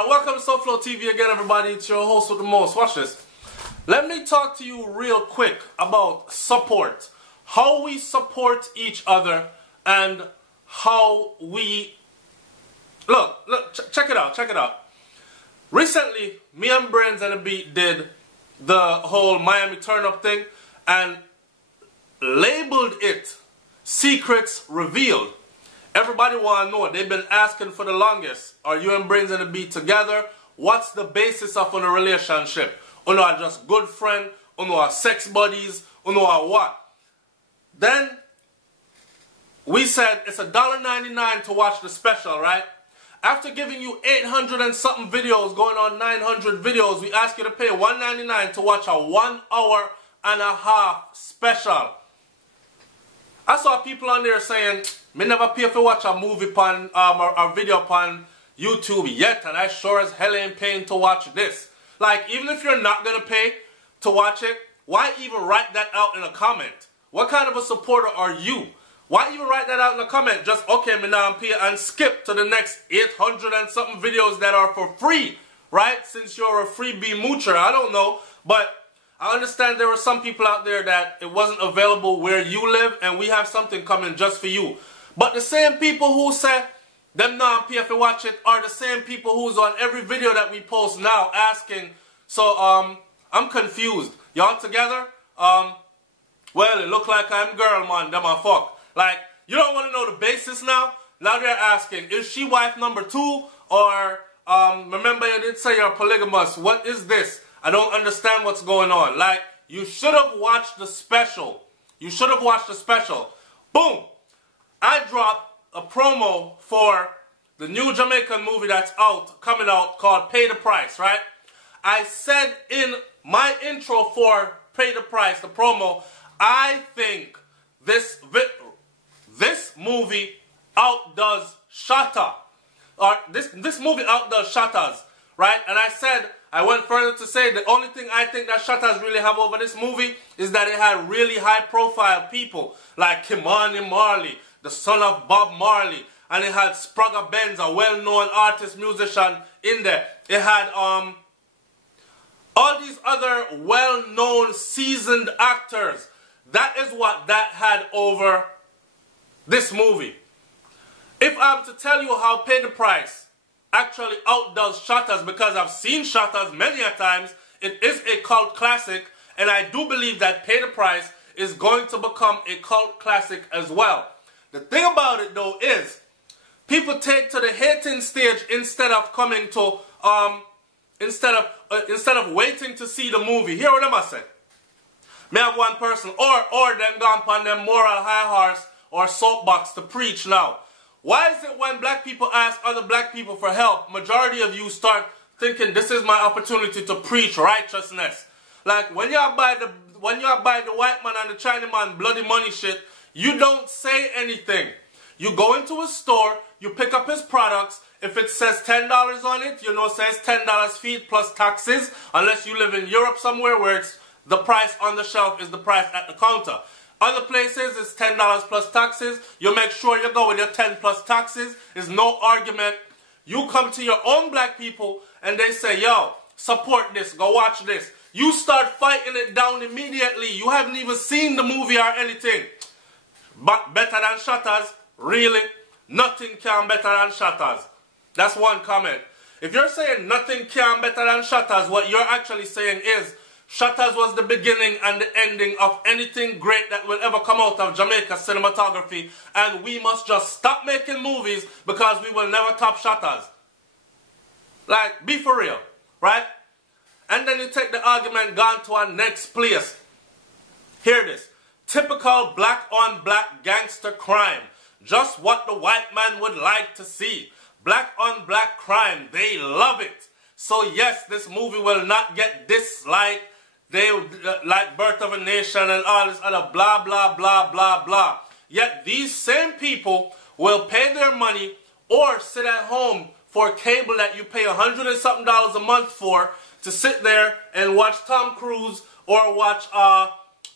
Alright, welcome to SouFLoTV again, everybody. It's your host with the most. Watch this. Let me talk to you real quick about support. How we support each other and how we... Look, check it out. Recently, me and Brains and the Beat did the whole Miami turn-up thing and labeled it Secrets Revealed. Everybody want to know. They've been asking for the longest. Are you and Brains and the Beat together? What's the basis of a relationship? You know, are just good friends? You know, are sex buddies? You know, are what? Then we said it's $1.99 to watch the special, right? After giving you 800 and something videos, going on 900 videos, we ask you to pay $1.99 to watch a 1 hour and a half special. I saw people on there saying, me never pay for watch a movie on or video on YouTube yet, and I sure as hell ain't paying to watch this. Like, even if you're not gonna pay to watch it, why even write that out in a comment? What kind of a supporter are you? Why even write that out in a comment? Just, okay, me now I'm paying, and skip to the next 800 and something videos that are for free, right? Since you're a freebie moocher, I don't know, but I understand there were some people out there that it wasn't available where you live, and we have something coming just for you. But the same people who say them now pay to watch it are the same people who's on every video that we post now asking. So I'm confused. Y'all together? Well, it look like I'm girl, man. Them a fuck. Like, you don't want to know the basis now? Now they're asking, is she wife number 2? Or remember you did say you're polygamous. What is this? I don't understand what's going on. Like, you should have watched the special. You should have watched the special. Boom! I dropped a promo for the new Jamaican movie that's coming out, called Pay the Price, right? I said in my intro for Pay the Price, the promo, I think this movie outdoes Shatta. Or this movie outdoes Shatta's, right? And I said, I went further to say the only thing I think that Shatta's really have over this movie is that it had really high profile people like Kimani Marley, the son of Bob Marley, and it had Spragga Benz, a well-known artist, musician in there. It had all these other well-known, seasoned actors. That is what that had over this movie. If I'm to tell you how Pay the Price actually outdoes Shatta's, because I've seen Shatta's many a times, it is a cult classic, and I do believe that Pay the Price is going to become a cult classic as well. The thing about it though is, people take to the hating stage instead of coming to, instead of waiting to see the movie. Hear what I say. May have one person, or them gone upon them moral high horse or soapbox to preach now. Why is it when black people ask other black people for help, majority of you start thinking this is my opportunity to preach righteousness? Like when y'all buy the white man and the Chinaman bloody money shit, you don't say anything. You go into a store, you pick up his products. If it says $10 on it, you know it says $10 fee plus taxes, unless you live in Europe somewhere where it's the price on the shelf is the price at the counter. Other places it's $10 plus taxes. You make sure you go with your 10 plus taxes. There's no argument. You come to your own black people and they say, yo, support this, go watch this. You start fighting it down immediately. You haven't even seen the movie or anything. But better than Shatta's? Really? Nothing can better than Shatta's. That's one comment. If you're saying nothing can better than Shatta's, what you're actually saying is Shatta's was the beginning and the ending of anything great that will ever come out of Jamaica cinematography, and we must just stop making movies because we will never top Shatta's. Like, be for real, right? And then you take the argument gone to our next place. Hear this. Typical black on black gangster crime. Just what the white man would like to see. Black on black crime. They love it. So yes, this movie will not get disliked. They like Birth of a Nation and all this other blah, blah, blah, blah, blah. Yet these same people will pay their money or sit at home for cable that you pay $100 and something a month for to sit there and watch Tom Cruise or watch,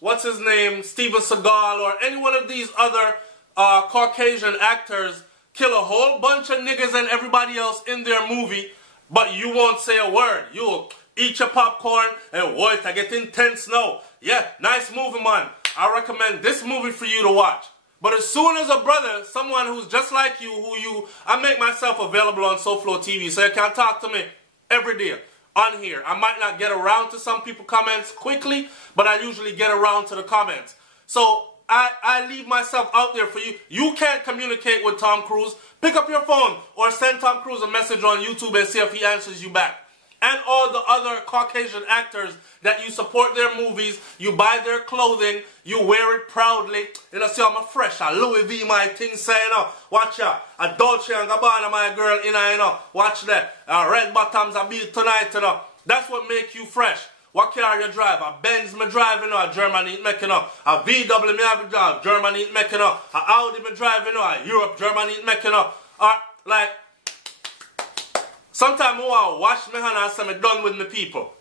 what's his name, Steven Seagal or any one of these other Caucasian actors kill a whole bunch of niggas and everybody else in their movie but you won't say a word. You'll eat your popcorn and wait, I get intense now. Yeah, nice movie, man. I recommend this movie for you to watch. But as soon as a brother, someone who's just like you, I make myself available on SouFLoTV, so you can talk to me every day on here. I might not get around to some people's comments quickly, but I usually get around to the comments. So I leave myself out there for you. You can't communicate with Tom Cruise. Pick up your phone or send Tom Cruise a message on YouTube and see if he answers you back. And all the other Caucasian actors that you support their movies, you buy their clothing, you wear it proudly. You know, see, I'm a fresh, a Louis V, my thing saying, watch out, a Dolce & Gabbana, my girl, you know, watch that, red bottoms, I beat tonight, you know. That's what make you fresh. What car you drive? A Benz me driving, you know, a Germany making up. A VW me have a Germany making up. A Audi me driving, you know, a Europe, Germany making up. Like, sometimes I want to wash my hands and say I'm done with my people.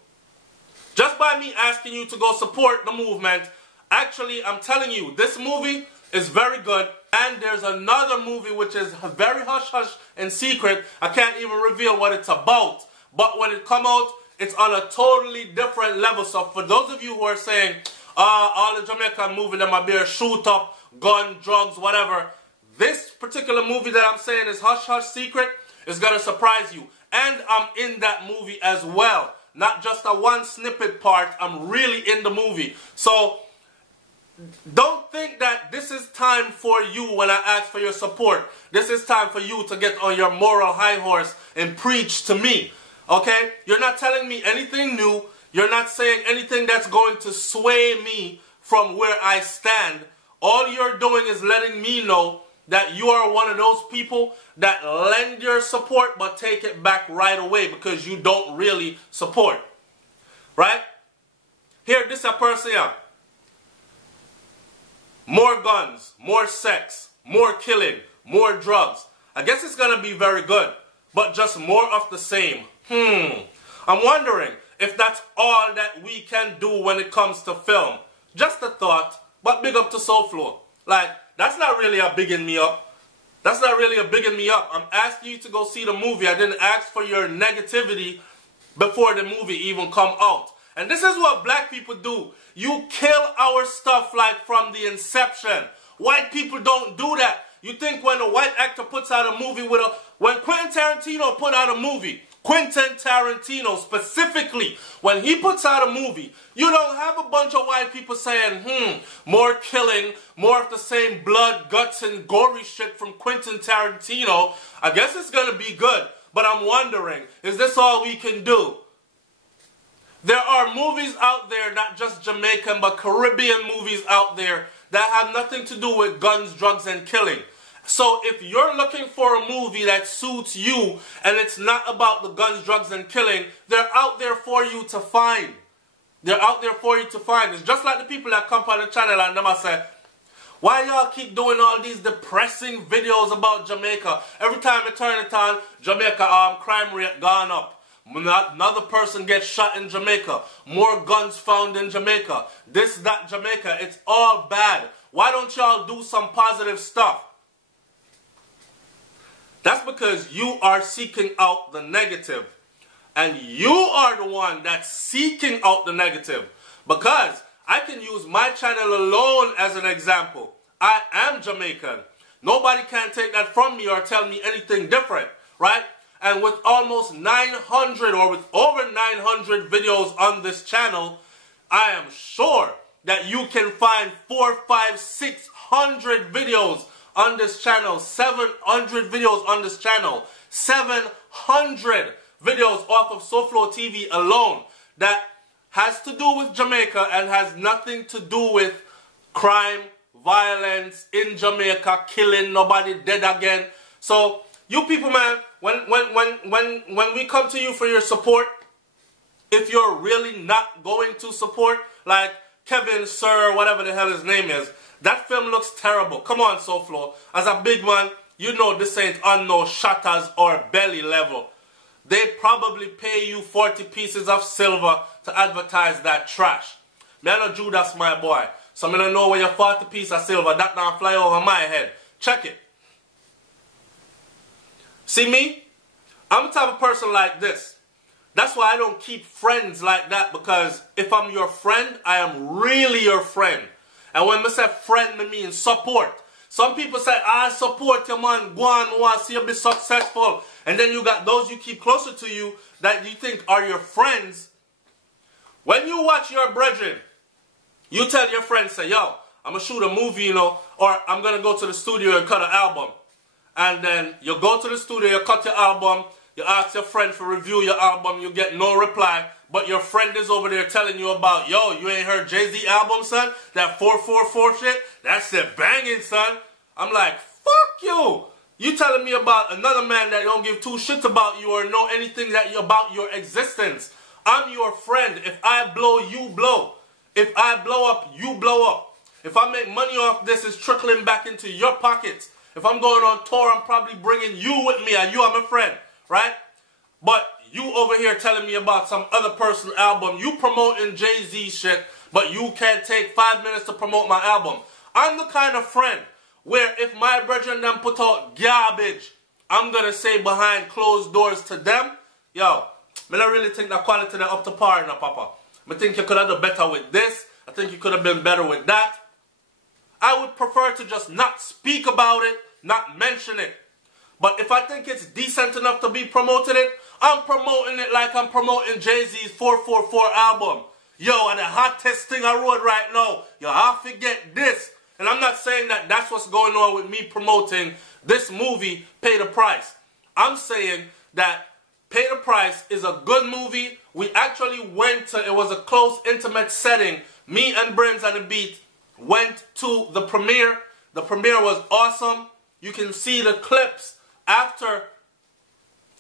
Just by me asking you to go support the movement, actually, I'm telling you, this movie is very good. And there's another movie which is very hush-hush and secret. I can't even reveal what it's about. But when it comes out, it's on a totally different level. So for those of you who are saying, all the Jamaican movie, them are beer, shoot up, gun, drugs, whatever. This particular movie that I'm saying is Hush Hush Secret is going to surprise you. And I'm in that movie as well. Not just a one snippet part. I'm really in the movie. So don't think that this is time for you when I ask for your support. This is time for you to get on your moral high horse and preach to me. Okay? You're not telling me anything new. You're not saying anything that's going to sway me from where I stand. All you're doing is letting me know that you are one of those people that lend your support but take it back right away because you don't really support. Right? Here, this is a person here. More guns, more sex, more killing, more drugs. I guess it's going to be very good, but just more of the same. I'm wondering if that's all that we can do when it comes to film. Just a thought, but big up to SouFLo. Like, that's not really a bigging me up. That's not really a bigging me up. I'm asking you to go see the movie. I didn't ask for your negativity before the movie even come out. And this is what black people do. You kill our stuff like from the inception. White people don't do that. You think when a white actor puts out a movie with a... When Quentin Tarantino put out a movie, Quentin Tarantino specifically, when he puts out a movie, you don't have a bunch of white people saying, more killing, more of the same blood, guts, and gory shit from Quentin Tarantino. I guess it's going to be good. But I'm wondering, is this all we can do? There are movies out there, not just Jamaican, but Caribbean movies out there that have nothing to do with guns, drugs, and killing. So if you're looking for a movie that suits you and it's not about the guns, drugs, and killing, they're out there for you to find. They're out there for you to find. It's just like the people that come on the channel and them say, why y'all keep doing all these depressing videos about Jamaica? Every time you turn it on, Jamaica crime rate gone up. Another person gets shot in Jamaica. More guns found in Jamaica. This, that, Jamaica. It's all bad. Why don't y'all do some positive stuff? That's because you are seeking out the negative. And you are the one that's seeking out the negative. Because I can use my channel alone as an example. I am Jamaican. Nobody can take that from me or tell me anything different. Right? And with almost 900 or with over 900 videos on this channel, I am sure that you can find 400, 500, 600 videos on this channel. 700 videos on this channel. 700 videos off of SouFLoTV alone that has to do with Jamaica and has nothing to do with crime, violence in Jamaica, killing, nobody dead again. So, you people, man, when we come to you for your support, if you're really not going to support, like Kevin, Sir, whatever the hell his name is, that film looks terrible. Come on, SouFLo. As a big man, you know this ain't on no shutters or belly level. They probably pay you 40 pieces of silver to advertise that trash. Me I know Judas, my boy. So I don't know where your 40 piece of silver, that don't fly over my head. Check it. See me? I'm the type of person like this. That's why I don't keep friends like that, because if I'm your friend, I am really your friend. And when I say friend, I mean support. Some people say, I support you, man, go on, want to see you be successful. And then you got those you keep closer to you that you think are your friends. When you watch your brethren, you tell your friends, say, yo, I'm going to shoot a movie, you know, or I'm going to go to the studio and cut an album. And then you go to the studio, you cut your album, you ask your friend to review your album, you get no reply, but your friend is over there telling you about, yo, you ain't heard Jay-Z album, son? That 444 shit? That's it banging, son. I'm like, fuck you. You telling me about another man that don't give two shits about you or know anything about your existence. I'm your friend. If I blow, you blow. If I blow up, you blow up. If I make money off this, it's trickling back into your pockets. If I'm going on tour, I'm probably bringing you with me, and you are my friend, right? But you over here telling me about some other person's album. You promoting Jay-Z shit, but you can't take 5 minutes to promote my album. I'm the kind of friend where if my brethren them put out garbage, I'm going to say behind closed doors to them, yo, I don't really think that quality is up to par now, Papa. I think you could have done better with this. I think you could have been better with that. I would prefer to just not speak about it, not mention it. But if I think it's decent enough to be promoted it, I'm promoting it like I'm promoting Jay-Z's 444 album. Yo, and the hottest thing I wrote right now, yo, I forget this. And I'm not saying that that's what's going on with me promoting this movie, Pay the Price. I'm saying that Pay the Price is a good movie. We actually went to, it was a close, intimate setting. Me and Brains on the Beat went to the premiere. The premiere was awesome. You can see the clips after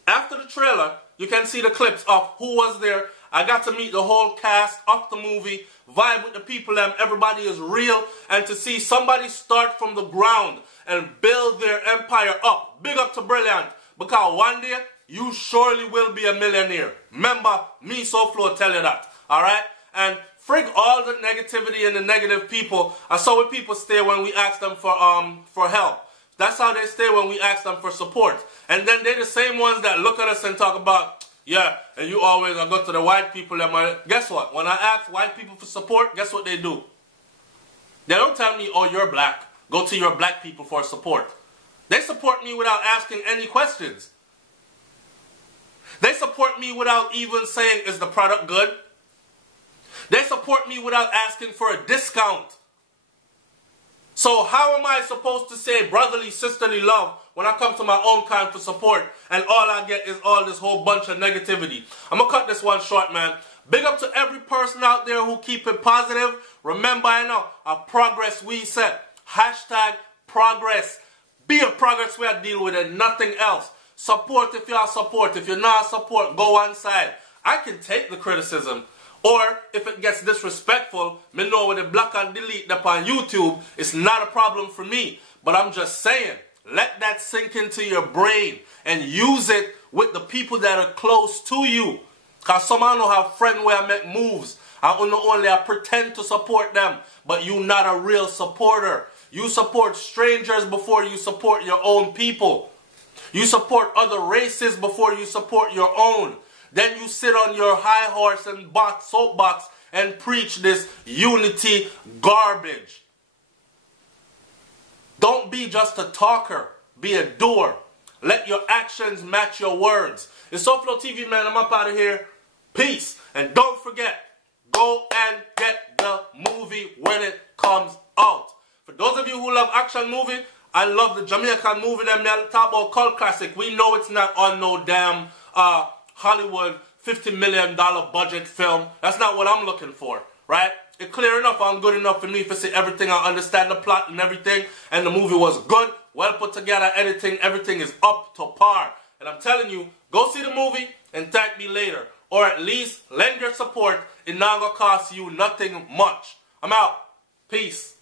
the trailer. You can see the clips of who was there. I got to meet the whole cast of the movie, vibe with the people, and everybody is real. And to see somebody start from the ground and build their empire up. Big up to Brilliant. Because one day, you surely will be a millionaire. Remember, me, SouFlo, tell you that. Alright? And frig all the negativity and the negative people. I saw where people stay when we ask them for help. That's how they stay when we ask them for support. And then they're the same ones that look at us and talk about, yeah, and you always go to the white people. And guess what? When I ask white people for support, guess what they do? They don't tell me, oh, you're black. Go to your black people for support. They support me without asking any questions. They support me without even saying, is the product good? They support me without asking for a discount. So how am I supposed to say brotherly, sisterly love when I come to my own kind for support and all I get is all this whole bunch of negativity? I'm going to cut this one short, man. Big up to every person out there who keep it positive. Remember, I know, a progress we set. Hashtag progress. Be a progress we are dealing with and nothing else. Support if you are support. If you're not support, go one side. I can take the criticism. Or if it gets disrespectful, me know with the block and delete up on YouTube, it's not a problem for me. But I'm just saying, let that sink into your brain and use it with the people that are close to you. Because some I know have friends where I make moves. I only I pretend to support them, but you not a real supporter. You support strangers before you support your own people. You support other races before you support your own. Then you sit on your high horse and soapbox and preach this unity garbage. Don't be just a talker. Be a doer. Let your actions match your words. It's SouFLoTV, man. I'm up out of here. Peace. And don't forget, go and get the movie when it comes out. For those of you who love action movie, I love the Jamaican movie that me talk about cult classic. We know it's not on no damn Hollywood $50 million budget film. That's not what I'm looking for, right? It's clear enough and good enough for me to see everything. I understand the plot and everything. And the movie was good, well put together, editing, everything is up to par. And I'm telling you, go see the movie and thank me later. Or at least lend your support. It's not going to cost you nothing much. I'm out. Peace.